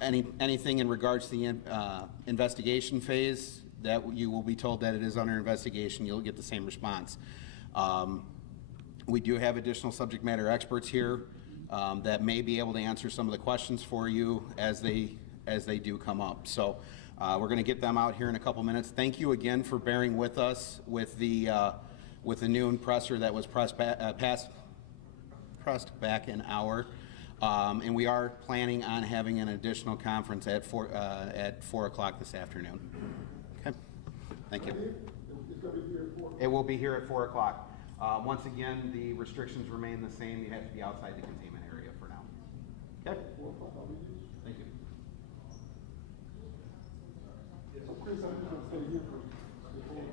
Anything in regards to the investigation phase, that you will be told that it is under investigation, you'll get the same response. We do have additional subject matter experts here that may be able to answer some of the questions for you as they do come up. So we're going to get them out here in a couple minutes. Thank you again for bearing with us with the noon presser that was pressed back an hour. And we are planning on having an additional conference at 4 o'clock this afternoon. Okay, thank you. It will be here at 4 o'clock. Once again, the restrictions remain the same. You have to be outside the containment area for now. Okay? Thank you. Chris, I'm just going to stay here for thank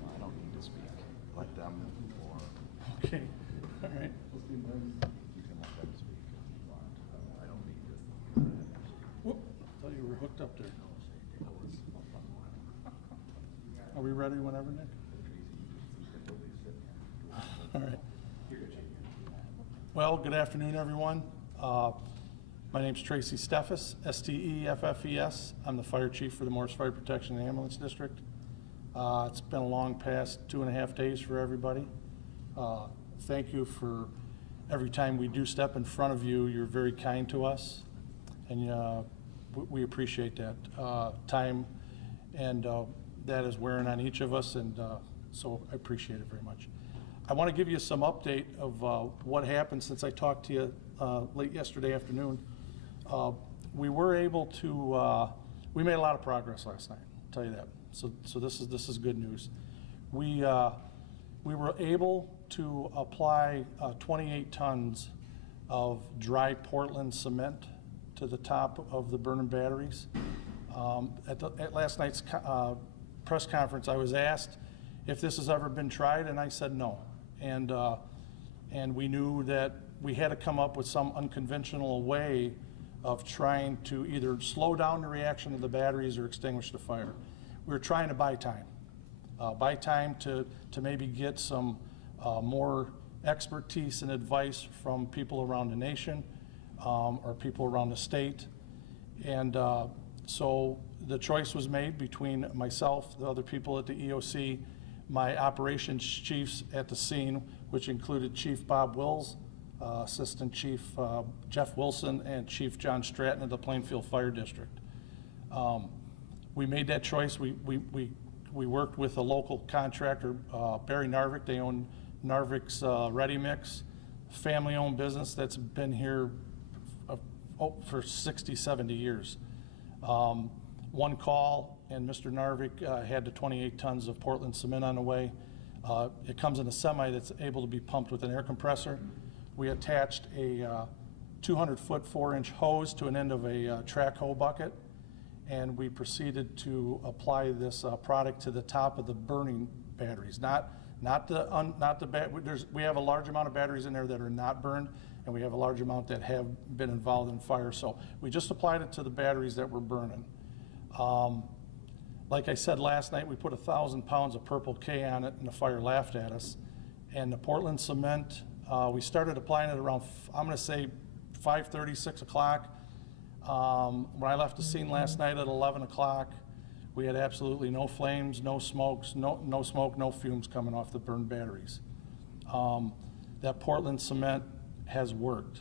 you. I don't need to speak. Let them, or Okay, all right. you can let them speak if you want. I don't need to. Whoop, thought you were hooked up there. Are we ready whenever, Nick? All right. Well, good afternoon, everyone. My name's Tracy Steffes, S-T-E-F-F-E-S. I'm the fire chief for the Morris Fire Protection and Ambulance District. It's been a long past 2.5 days for everybody. Thank you for every time we do step in front of you. You're very kind to us, and we appreciate that time, and that is wearing on each of us, and so I appreciate it very much. I want to give you some update of what happened since I talked to you late yesterday afternoon. We were able to, we made a lot of progress last night, I'll tell you that. So this is good news. We were able to apply 28 tons of dry Portland cement to the top of the burning batteries. At last night's press conference, I was asked if this has ever been tried, and I said no. And we knew that we had to come up with some unconventional way of trying to either slow down the reaction of the batteries or extinguish the fire. We were trying to buy time to maybe get some more expertise and advice from people around the nation or people around the state. And so the choice was made between myself, the other people at the EOC, my operations chiefs at the scene, which included Chief Bob Wills, Assistant Chief Jeff Wilson, and Chief John Stratton of the Plainfield Fire District. We made that choice. We worked with a local contractor, Barry Narvik. They own Narvik's Ready Mix, family-owned business that's been here for 60, 70 years. One call, and Mr. Narvik had the 28 tons of Portland cement on the way. It comes in a semi that's able to be pumped with an air compressor. We attached a 200-foot 4-inch hose to an end of a track hoe bucket, and we proceeded to apply this product to the top of the burning batteries. We have a large amount of batteries in there that are not burned, and we have a large amount that have been involved in fire. So we just applied it to the batteries that were burning. Like I said last night, we put 1,000 pounds of Purple K on it, and the fire laughed at us. And the Portland cement, we started applying it around, I'm going to say 5:30, 6 o'clock. When I left the scene last night at 11 o'clock, we had absolutely no flames, no smokes, no smoke, no fumes coming off the burned batteries. That Portland cement has worked.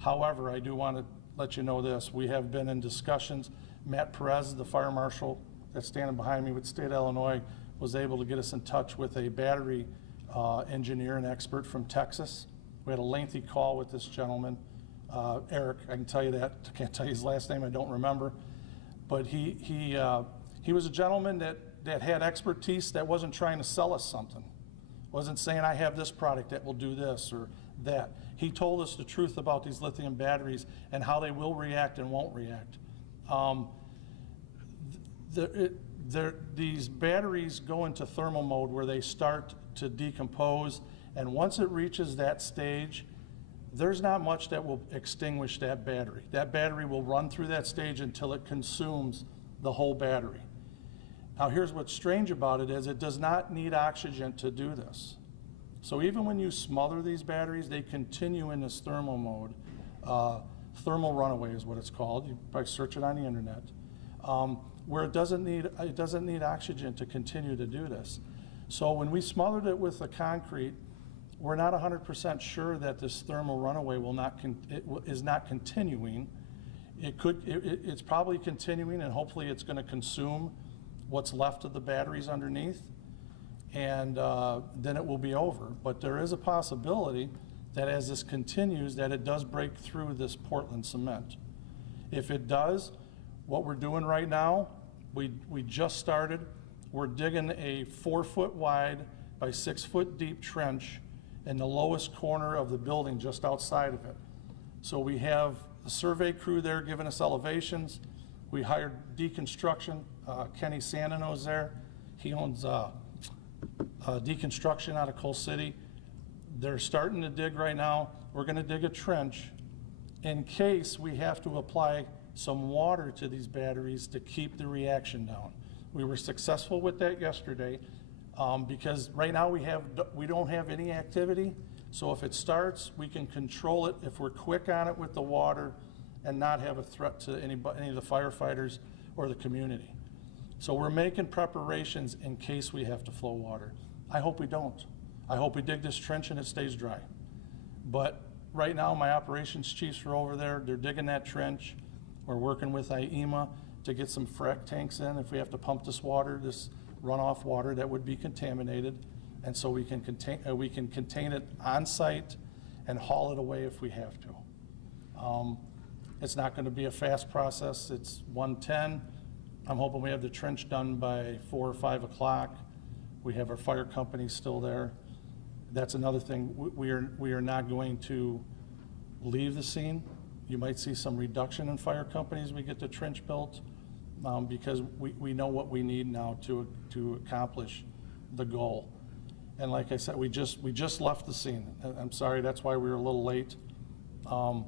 However, I do want to let you know this. We have been in discussions. Matt Perez, the fire marshal that's standing behind me with the state of Illinois, was able to get us in touch with a battery engineer and expert from Texas. We had a lengthy call with this gentleman, Eric. I can tell you that. I can't tell you his last name. I don't remember. But he was a gentleman that had expertise, that wasn't trying to sell us something. Wasn't saying, I have this product that will do this or that. He told us the truth about these lithium batteries and how they will react and won't react. These batteries go into thermal mode where they start to decompose, and once it reaches that stage, there's not much that will extinguish that battery. That battery will run through that stage until it consumes the whole battery. Now here's what's strange about it is it does not need oxygen to do this. So even when you smother these batteries, they continue in this thermal mode. Thermal runaway is what it's called. You probably search it on the internet. Where it doesn't need oxygen to continue to do this. So when we smothered it with the concrete, we're not 100% sure that this thermal runaway is not continuing. It's probably continuing, and hopefully it's going to consume what's left of the batteries underneath, and then it will be over. But there is a possibility that as this continues, that it does break through this Portland cement. If it does, what we're doing right now, we just started. We're digging a 4-foot wide by 6-foot deep trench in the lowest corner of the building just outside of it. So we have a survey crew there giving us elevations. We hired deconstruction. Kenny Sandino's there. He owns deconstruction out of Coal City. They're starting to dig right now. We're gonna dig a trench in case we have to apply some water to these batteries to keep the reaction down. We were successful with that yesterday because right now we don't have any activity. So if it starts, we can control it if we're quick on it with the water and not have a threat to any of the firefighters or the community. So we're making preparations in case we have to flow water. I hope we don't. I hope we dig this trench and it stays dry. But right now, my operations chiefs are over there. They're digging that trench. We're working with IEMA to get some frac tanks in if we have to pump this water, this runoff water that would be contaminated. And so we can contain it on site and haul it away if we have to. It's not going to be a fast process. It's 1:10. I'm hoping we have the trench done by 4 or 5 o'clock. We have our fire company still there. That's another thing. We are not going to leave the scene. You might see some reduction in fire companies when we get the trench built because we know what we need now to accomplish the goal. And like I said, we just left the scene. I'm sorry, that's why we were a little late. I'll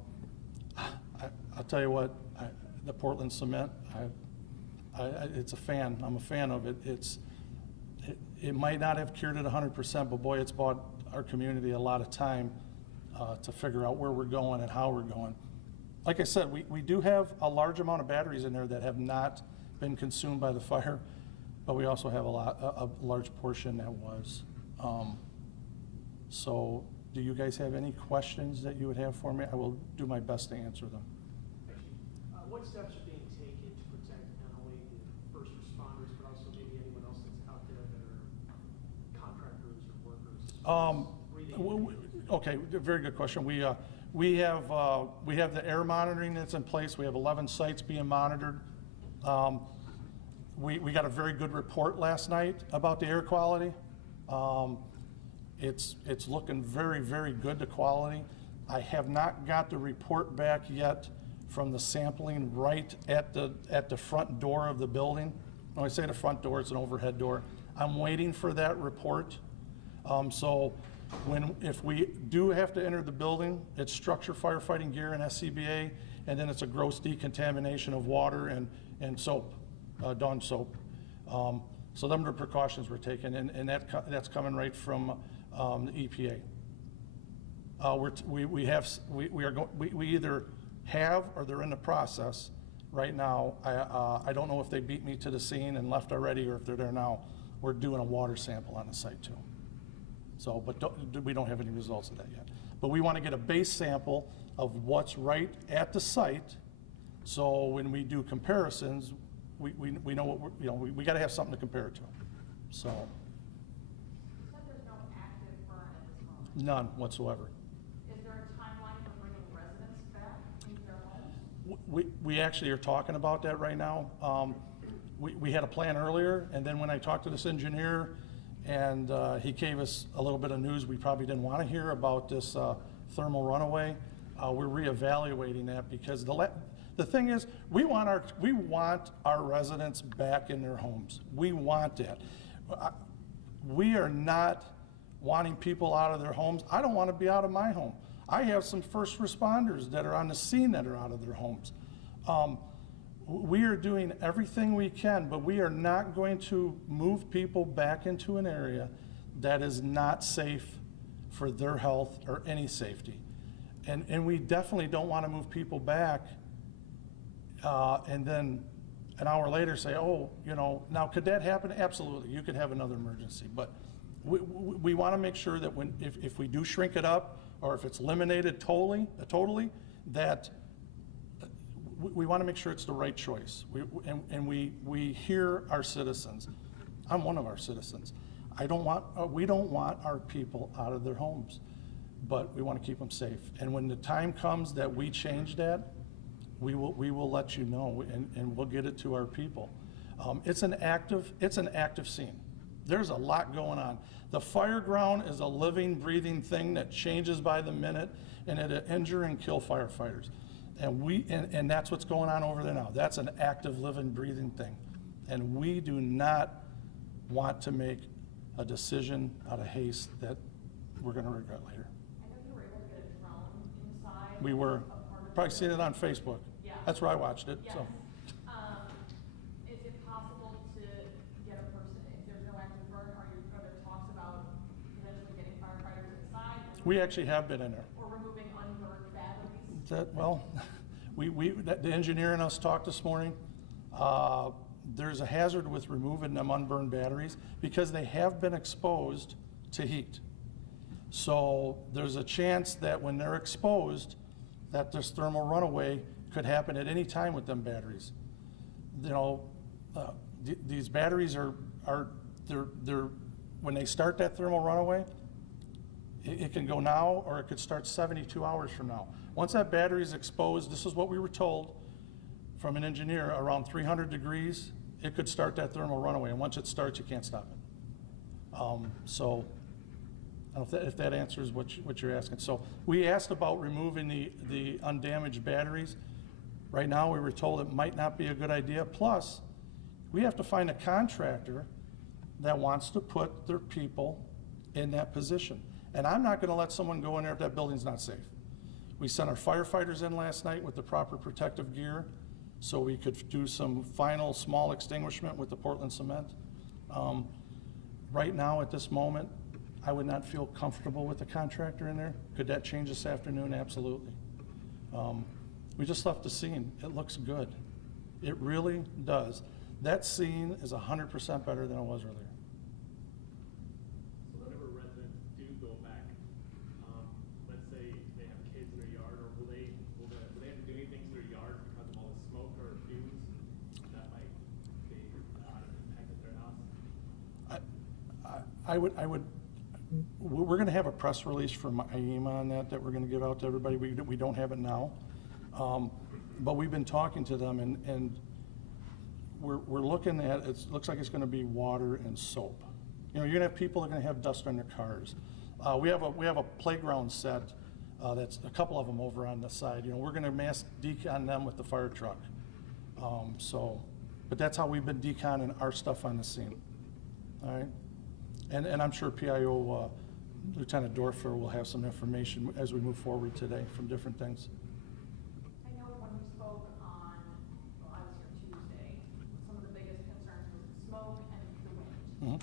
tell you what, the Portland cement, it's a fan. I'm a fan of it. It might not have cured it 100%, but boy, it's bought our community a lot of time to figure out where we're going and how we're going. Like I said, we do have a large amount of batteries in there that have not been consumed by the fire, but we also have a large portion that was. So do you guys have any questions that you would have for me? I will do my best to answer them. What steps are being taken to protect not only the first responders, but also maybe anyone else that's out there that are contractors or workers? Okay, very good question. We have the air monitoring that's in place. We have 11 sites being monitored. We got a very good report last night about the air quality. It's looking very, very good, the quality. I have not got the report back yet from the sampling right at the front door of the building. When I say the front door, it's an overhead door. I'm waiting for that report. So if we do have to enter the building, it's structure firefighting gear and SCBA, and then it's a gross decontamination of water and soap, Dawn soap. So them are the precautions we're taking, and that's coming right from the EPA. We either have or they're in the process right now. I don't know if they beat me to the scene and left already or if they're there now. We're doing a water sample on the site too. So, but we don't have any results of that yet. But we want to get a base sample of what's right at the site. So when we do comparisons, we know what we got to have something to compare it to. So. You said there's no active burn at this moment. None whatsoever. Is there a timeline for bringing residents back into their homes? We actually are talking about that right now. We had a plan earlier, and then when I talked to this engineer, and he gave us a little bit of news we probably didn't want to hear about this thermal runaway, we're reevaluating that because the thing is, we want our residents back in their homes. We want that. We are not wanting people out of their homes. I don't want to be out of my home. I have some first responders that are on the scene that are out of their homes. We are doing everything we can, but we are not going to move people back into an area that is not safe for their health or any safety. And we definitely don't want to move people back and then an hour later say, oh, now could that happen? Absolutely, you could have another emergency. But we want to make sure that if we do shrink it up or if it's eliminated totally, that we want to make sure it's the right choice. We hear our citizens. I'm one of our citizens. We don't want our people out of their homes, but we want to keep them safe. And when the time comes that we change that, we will let you know, and we'll get it to our people. It's an active scene. There's a lot going on. The fire ground is a living, breathing thing that changes by the minute, and it'll injure and kill firefighters. And that's what's going on over there now. That's an active, living, breathing thing. And we do not want to make a decision out of haste that we're gonna regret later. I know you were able to get a drone inside. We were, a part of probably the- seen it on Facebook. Yeah. That's where I watched it, Yes. so. Is it possible to get a person, if there's no active burn, are there talks about potentially getting firefighters inside? We actually have been in there. Or removing unburned batteries? That, well, the engineer and us talked this morning. There's a hazard with removing them unburned batteries because they have been exposed to heat. So there's a chance that when they're exposed, that this thermal runaway could happen at any time with them batteries. You know, these batteries they're when they start that thermal runaway, it can go now or it could start 72 hours from now. Once that battery is exposed, this is what we were told from an engineer, around 300 degrees, it could start that thermal runaway. And once it starts, you can't stop it. So I don't know if that answers what you're asking. So we asked about removing the undamaged batteries. Right now, we were told it might not be a good idea. Plus, we have to find a contractor that wants to put their people in that position. And I'm not gonna let someone go in there if that building's not safe. We sent our firefighters in last night with the proper protective gear so we could do some final small extinguishment with the Portland cement. Right now, at this moment, I would not feel comfortable with the contractor in there. Could that change this afternoon? Absolutely. We just left the scene. It looks good. It really does. That scene is 100% better than it was earlier. So whenever residents do go back, let's say they have kids in their yard, or will they have to do anything to their yard because of all the smoke or fumes that might be impacted their house? We're gonna have a press release from IEMA on that we're gonna give out to everybody. We don't have it now. But we've been talking to them and we're looking at, it looks like it's gonna be water and soap. You know, you're gonna have people that are gonna have dust on their cars. We have a playground set, that's a couple of them over on the side. You know, we're gonna mass decon them with the fire truck. But that's how we've been deconning our stuff on the scene. All right? And I'm sure PIO, Lieutenant Dorfer will have some information as we move forward today from different things. I know when we spoke on, well, I was here Tuesday, some of the biggest concerns was the smoke and the wind. Mhm.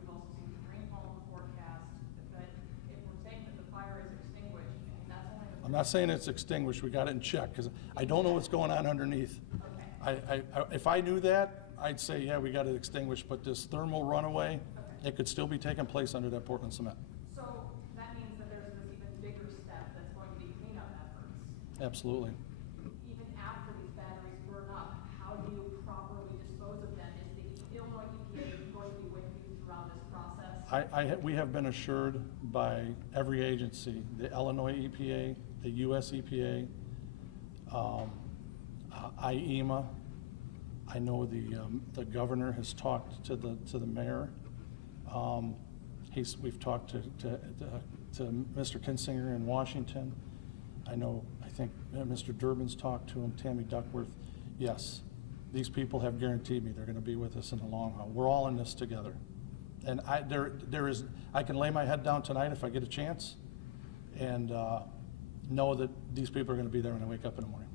We've also seen the rainfall in the forecast, but if we're saying that the fire is extinguished, and that's only. I'm not saying it's extinguished, we got it in check, because I don't know what's going on underneath. Okay. If I knew that, I'd say, yeah, we got it extinguished, but this thermal runaway, it could still be taking place under that Portland cement. So that means that there's this even bigger step that's going to be cleanup efforts. Absolutely. Even after these batteries burn up, how do you properly dispose of them? Is the Illinois EPA going to be with you throughout this process? We have been assured by every agency, the Illinois EPA, the US EPA, IEMA. I know the governor has talked to the mayor. We've talked to Mr. Kinsinger in Washington. I think Mr. Durbin's talked to him, Tammy Duckworth. Yes, these people have guaranteed me they're gonna be with us in the long haul. We're all in this together. And I can lay my head down tonight if I get a chance and know that these people are gonna be there when I wake up in the morning.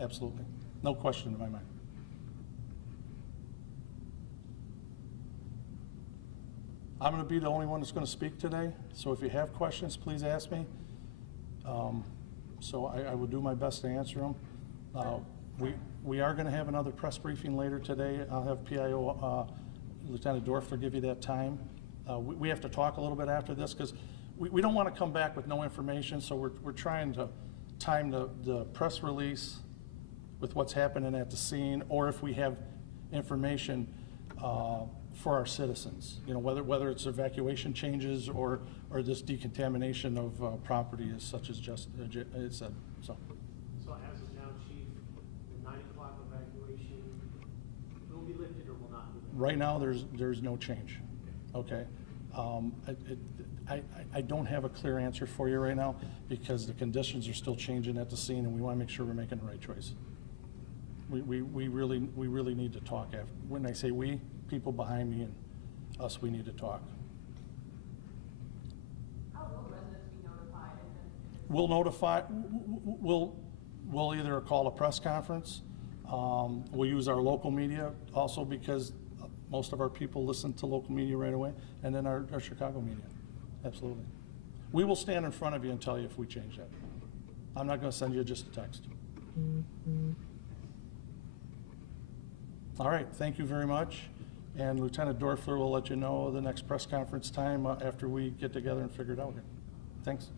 Absolutely. No question in my mind. I'm gonna be the only one that's gonna speak today, so if you have questions, please ask me. So I will do my best to answer them. We are gonna have another press briefing later today. I'll have PIO Lieutenant Dorfer give you that time. We have to talk a little bit after this, because we don't wanna come back with no information, so we're trying to time the press release with what's happening at the scene, or if we have information for our citizens, you know, whether it's evacuation changes or this decontamination of property is such as just it said. So So as of now, Chief, the 9 o'clock evacuation will be lifted or will not be lifted? right now there's no change. Okay. I don't have a clear answer for you right now because the conditions are still changing at the scene, and we want to make sure we're making the right choice. We really need to talk. When I say we, people behind me and us, we need to talk. We'll notify, we'll either call a press conference, we'll use our local media also because most of our people listen to local media right away, and then our Chicago media, absolutely. We will stand in front of you and tell you if we change that. I'm not gonna send you just a text. All right, thank you very much. And Lieutenant Dorfler will let you know the next press conference time after we get together and figure it out here. Thanks.